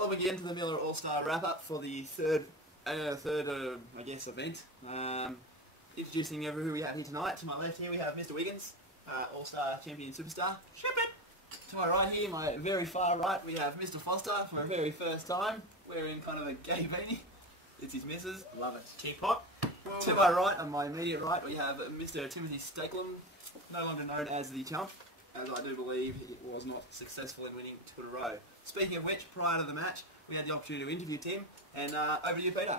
Welcome again to the Miller All-Star wrap-up for the third I guess, event. Introducing who we have here tonight. To my left here we have Mr. Wiggins, All-Star Champion Superstar. To my right here, my very far right, we have Mr. Foster for the very first time, wearing kind of a gay beanie. It's his missus. Love it. Teapot. To my right, on my immediate right, we have Mr. Timothy Stakelum, no longer known as the Chump, as I do believe he was not successful in winning 2 in a row. Speaking of which, prior to the match, we had the opportunity to interview Tim, and over to you, Peter.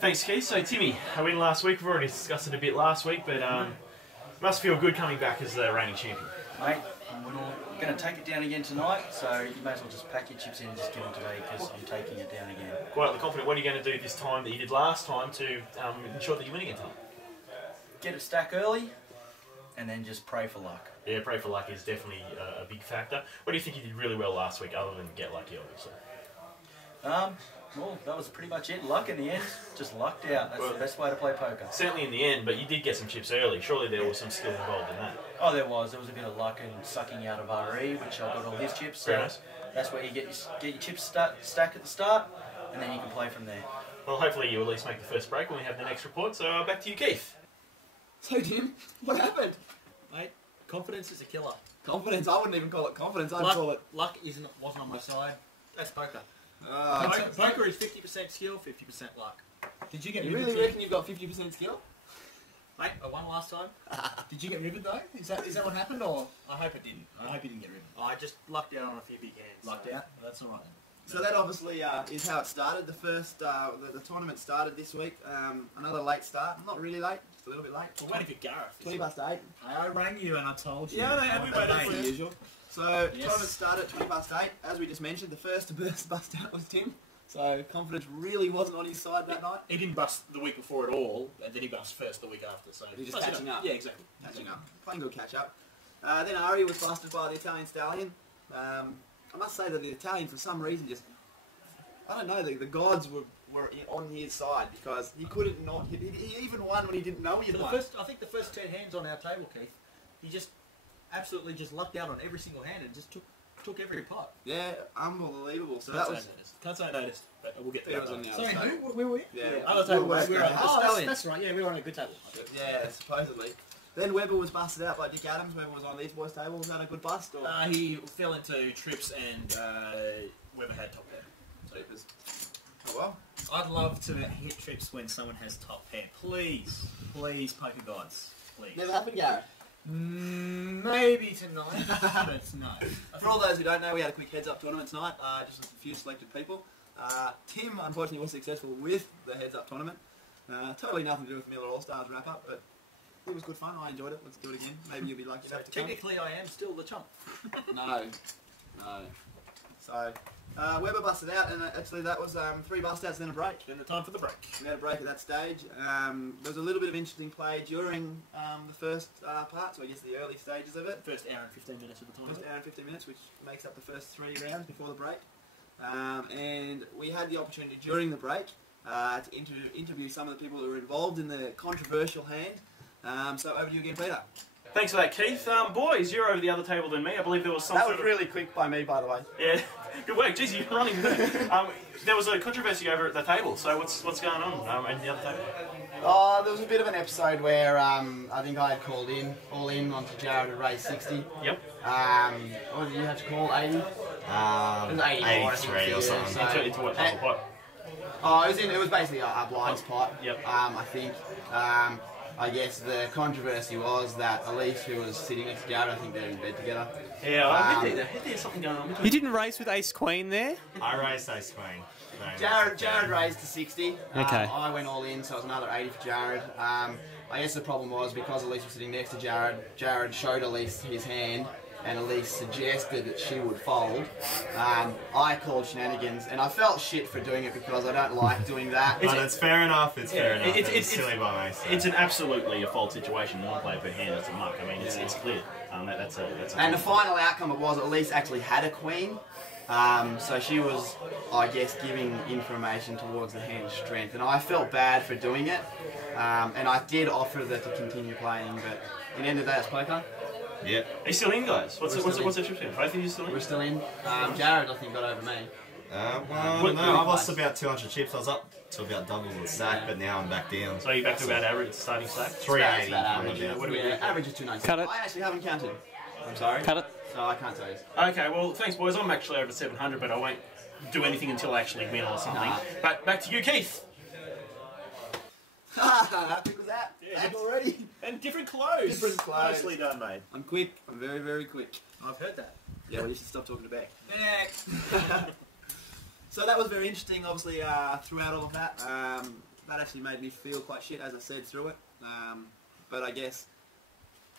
Thanks, Keith. So, Timmy, a win last week. We've already discussed it a bit last week, but must feel good coming back as the reigning champion. Mate, we're going to take it down again tonight, so you may as well just pack your chips in and just give them today because you're taking it down again. Quietly confident. What are you going to do this time that you did last time to ensure that you win again tonight? Get it stack early, and then just pray for luck. Yeah, pray for luck is definitely a big factor. What do you think you did really well last week, other than get lucky, obviously? Well, that was pretty much it. Luck in the end, just lucked out. That's the best way to play poker. Certainly in the end, but you did get some chips early. Surely there was some skill involved in that. Oh, there was. There was a bit of luck and sucking out of RE, which I got all his chips. So nice. That's where you get your chips stacked at the start, and then you can play from there. Well, hopefully you at least make the first break when we have the next report. So back to you, Keith. So, Tim, what happened? Mate, confidence is a killer. Confidence? I wouldn't even call it confidence. I'd call it... Luck wasn't on my side. That's poker. Okay. Poker is 50% skill, 50% luck. Did you get You riveted? really reckon you've got 50% skill? Mate, I won last time. Did you get riveted though? Is that what happened, or I hope it didn't. I hope you didn't get riveted. I just lucked out on a few big hands. Lucked out. Well, that's all right. So that obviously is how it started. The first, the tournament started this week. Another late start. Not really late, just a little bit late. Well, wait for Gareth. 20 past 8. I rang you and I told you. Yeah, I know, everybody That's knows. the usual. So tournament started at 20 past 8. As we just mentioned, the first to bust out was Tim. So confidence really wasn't on his side that night. He didn't bust the week before at all, and then he bust first the week after. So He's just catching up. Yeah, exactly. Catching up. Playing good catch up. Then Ari was busted by the Italian Stallion. I must say that the Italian, for some reason, just... I don't know, the gods were on his side because he couldn't not... He even won when he didn't know he had won. I think the first 10 hands on our table, Keith, he just absolutely just lucked out on every single hand and just took every pot. Yeah, unbelievable. So Can't that was... say I noticed, but we'll get to It that. was on the Sorry, other side. who? Where were we? Yeah, other table. West We were Coast. on Oh, Stallion. that's right. Yeah, we were on a good table. Yeah, supposedly. Then Webber was busted out by Dick Adams. Webber was on these boys' table. Was that a good bust? Or? He fell into trips and Webber had top pair. Supers. Oh well. I'd love to hit trips when someone has top pair. Please, please, poker gods, please. Never happened, Gareth. Maybe tonight, but no. For all those who don't know, we had a quick heads-up tournament tonight, just with a few selected people. Tim, unfortunately, was successful with the heads-up tournament. Totally nothing to do with Miller All-Stars wrap-up, but it was good fun. I enjoyed it. Let's do it again. Maybe you'll be lucky enough to come. Technically, I am still the chump. No. So, Webber busted out, and actually that was 3 bust-outs, then a break. Then the time for the break. We had a break at that stage. There was a little bit of interesting play during the first part, so I guess the early stages of it. First hour and 15 minutes of the time. First hour and 15 minutes, which makes up the first 3 rounds before the break. And we had the opportunity during the break to interview some of the people who were involved in the controversial hand. So over to you again, Peter. Thanks for that, Keith. Boys, you're over the other table than me. I believe there was some That sort was of... really quick by me, by the way. Yeah, good work. Jeez, you're running good. There was a controversy over at the table, so what's going on at the other table? There was a bit of an episode where I think I had called all in onto Jared to raise 60. Yep. What did you have to call, 80? It was 83 or something. So, Into what type of pot? it was basically a blinds pot. Yep. I think. I guess the controversy was that Elise, who was sitting next to Jared, I think they're in bed together. Yeah, I heard there's something going on between. You didn't race with Ace Queen there? I raised Ace Queen. Jared raised to 60. Okay. I went all in, so it was another 80 for Jared. I guess the problem was because Elise was sitting next to Jared, Jared showed Elise his hand, and Elise suggested that she would fold. I called shenanigans, and I felt shit for doing it because I don't like doing that. But it's fair enough, it's fair enough. It's silly by me. So. It's an absolutely a fault situation. One player per hand, it's a muck. I mean, it's clear. That's a and the final outcome was Elise actually had a queen. So she was, I guess, giving information towards the hand's strength, and I felt bad for doing it. And I did offer her to continue playing, but in the end of the day, it's poker. Yeah. Are you still in, guys? What's the trip? Both of you still in? We're still in. Jared, I think, got over me. Well, What- no, I've lost about 200 chips. I was up to about double the stack, but now I'm back down. So you're back to about average starting stack? 380. About average. about. What do we do? Average is 290. Cut it. I actually haven't counted. I'm sorry. Cut it. No, I can't tell you. Okay, well, thanks, boys. I'm actually over 700, but I won't do anything until I actually win or something. Nah. But back to you, Keith. How quick was that? That's already. And different clothes. Different clothes. Nicely done, mate. I'm quick. I'm very, very quick. I've heard that. Yeah, well, you should stop talking to Beck. Next. So that was very interesting, obviously, throughout all of that. That actually made me feel quite shit, as I said, through it. But I guess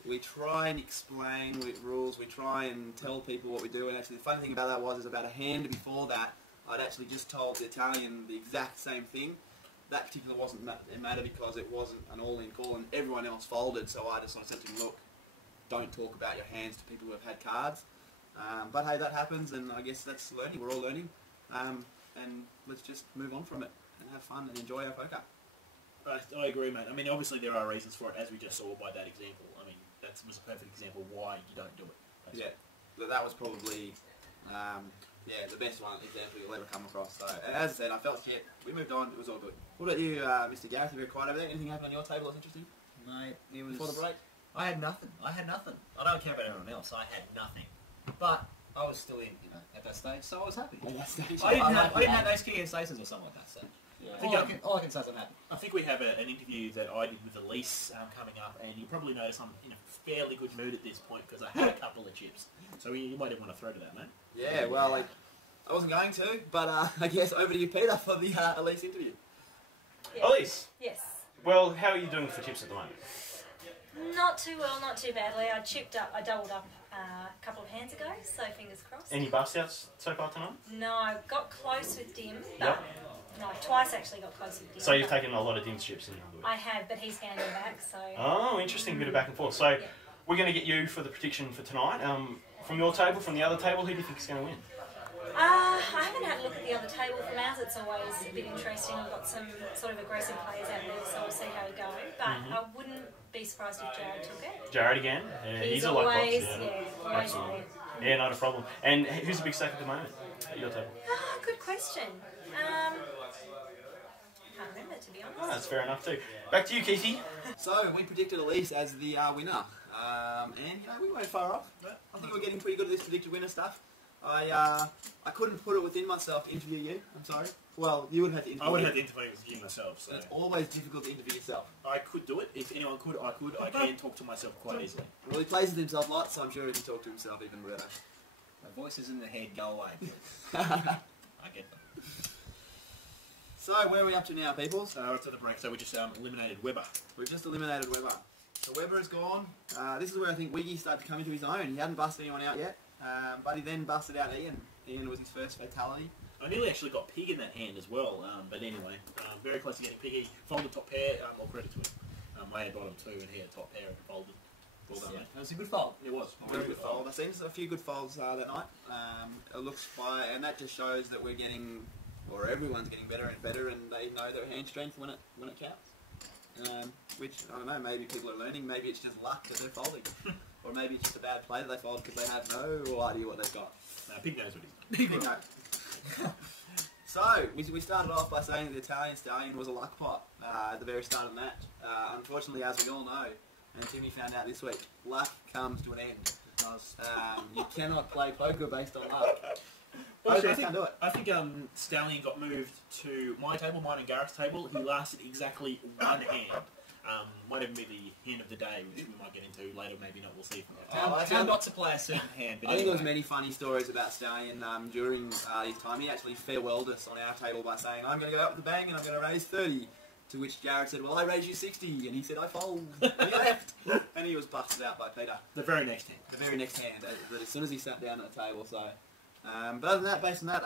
we try and explain with rules, we try and tell people what we do, and actually the funny thing about that was about a hand before that, I'd actually just told the Italian the exact same thing. That particular wasn't it matter because it wasn't an all-in call and everyone else folded, so I just sort of said to him, look, don't talk about your hands to people who have had cards. But hey, that happens, and I guess that's learning, we're all learning. And let's just move on from it and have fun and enjoy our poker. I agree, mate. I mean, obviously there are reasons for it, as we just saw by that example. I mean, that was a perfect example why you don't do it. Yeah, that was probably the best example you'll ever come across. So, and as I said, I felt shit. We moved on. It was all good. What about you, Mr. Gareth? You're very quiet over there. Anything happen on your table that's interesting Mate, it was... before the break? I had nothing. I don't care about everyone else. I had nothing. But I was still in, at that stage, so I was happy. At that stage. I didn't have those key and aces or something like that, so... Yeah. All I can say is I'm happy. I think we have an interview that I did with Elise coming up, and you probably notice I'm in a fairly good mood at this point because I had a couple of chips. So you might even want to throw to that, mate. Yeah, well, I wasn't going to, but I guess over to you, Peter, for the Elise interview. Yeah. Elise, Yes. well, how are you doing for chips at the moment? Not too well, not too badly. I doubled up a couple of hands ago, so fingers crossed. Any bust outs so far tonight? No, I got close with Dim, but Yep. no, twice actually got close with Dim. So you've but taken a lot of Dim's chips in the other week. I have, but he's handing back, so... Oh, interesting. Bit of back and forth. So Yeah. we're going to get you for the prediction for tonight. From your table, from the other table, who do you think is going to win? I haven't had a look at the other table from ours. It's always a bit interesting. We've got some sort of aggressive players out there, so we'll see how we go. But I wouldn't be surprised if Jared took it. Jared again? Yeah, he's a always, luck box. always Absolutely. there. Yeah, not a problem. And who's the big stack at the moment at your table? Good question. Can't remember, to be honest. Oh, that's fair enough too. Back to you, Keithy. So we predicted Elise as the winner, and we weren't far off. I think we're getting pretty good at this predicted winner stuff. I couldn't put it within myself to interview you. I'm sorry. Well, you would have to interview. I would me. have to interview with you myself, so It's always difficult to interview yourself. I could do it. If anyone could, I could. I can talk to myself quite easily. Well, he plays with himself lots, so I'm sure he can talk to himself even better. My voice is in the head, go away. I get them. So where are we up to now, people? So after the break, so we just eliminated Weber. We've just eliminated Weber. So Weber is gone. This is where I think Wiggy started to come into his own. He hadn't busted anyone out yet, but he then busted out Ian. Ian was his first fatality. I nearly actually got Pig in that hand as well, but anyway, very close to getting Pig. He folded top pair, all credit to him. I had bottom two and he had top pair and folded. Well done, mate. That was a good fold. It was. Very good fold. I've seen a few good folds that night. It looks by, and that just shows that we're getting, or everyone's getting better and better, and they know their hand strength when it counts. Which I don't know. Maybe people are learning. Maybe it's just luck that they're folding, or maybe it's just a bad play that they fold because they have no idea what they've got. Pig knows what he's doing. So we started off by saying that the Italian stallion was a luck pot at the very start of the match. Unfortunately, as we all know, and Timmy found out this week, luck comes to an end. You cannot play poker based on luck. Actually, Can't do it. I think Stallion got moved to my table, mine and Gareth's table. He lasted exactly one hand. Might even be the hand of the day, which we might get into later. Maybe not. We'll see. How not to play a certain hand. But I think there was anyway. many funny stories about Stallion during his time. He actually farewelled us on our table by saying, "I'm going to go up with the bang and I'm going to raise 30." To which Jared said, "Well, I raise you 60," and he said, "I fold." And he left, and he was busted out by Peter. The very next hand. The very next hand, as soon as he sat down at the table. So, but other than that, based on that,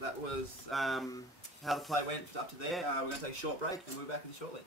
that was how the play went up to there. We're going to take a short break, and we'll be back with you shortly.